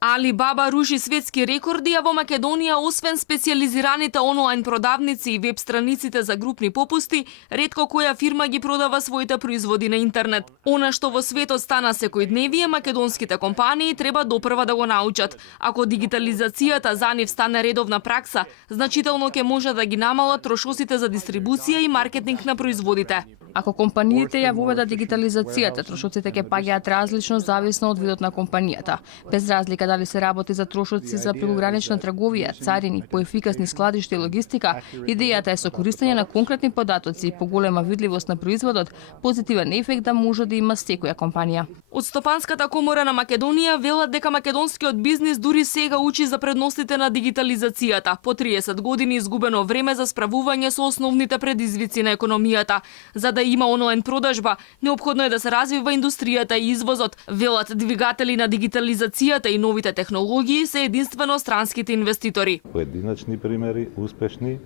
Alibaba руши светски рекорди, а во Македонија, освен специјализираните онлайн продавници и веб страниците за групни попусти, ретко која фирма ги продава своите производи на интернет. Она што во светот стана секојдневие, македонските компании треба допрва да го научат. Ако дигитализацијата за нив стане редовна пракса, значително ќе може да ги намалат трошоците за дистрибуција и маркетинг на производите. Ако компаниите ја воведат дигитализацијата, трошоците ќе паѓаат различно зависно од видот на компанијата. Без разлика дали се работи за трошоци за прекогранична трговија, царини, поефикасни складишта и логистика, идејата е со користење на конкретни податоци и поголема видливост на производот, позитивен ефект да може да има секоја компанија. Од Стопанската комора на Македонија велат дека македонскиот бизнис дури сега учи за предностите на дигитализацијата. По 30 години изгубено време за справување со основните предизвици на економијата. За да има онлайн продажба, неопходно е да се развива индустријата и извозот. Велат двигатели на дигитализацијата и новите технологии се единствено странските инвеститори. Поединачни примери, успешни,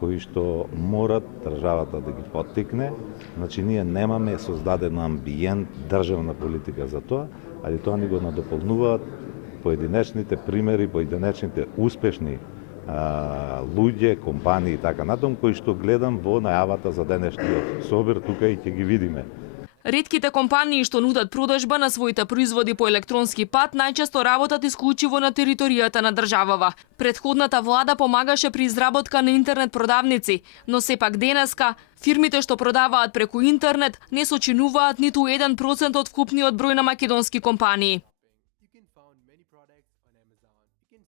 кои што морат државата да ги поттикне. Значи, ние немаме создаден амбиент, државна политика за тоа, али тоа ни го надополнуваат поединечните примери, поединечните успешни луѓе, компании и така натаму, кои што гледам во најавата за денешниот собир, тука и ќе ги видиме. Ретките компании што нудат продажба на своите производи по електронски пат најчесто работат исклучиво на територијата на државава. Предходната влада помагаше при изработка на интернет продавници, но сепак денеска фирмите што продаваат преку интернет не сочинуваат ниту 1% од вкупниот број на македонски компании.